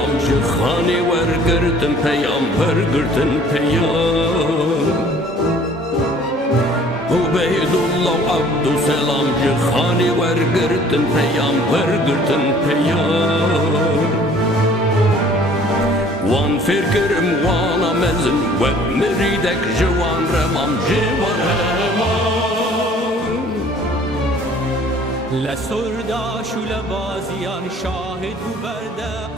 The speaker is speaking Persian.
سلام جی خانی ورگرتن پیام ورگرتن پیام عبیدالله و عبدالسلام جی خانی ورگرتن پیام ورگرتن پیام وان فرکرم وان آمزن و مریدک جوان رمام جوان رمان لسرداش و لبازیان شاهد و برده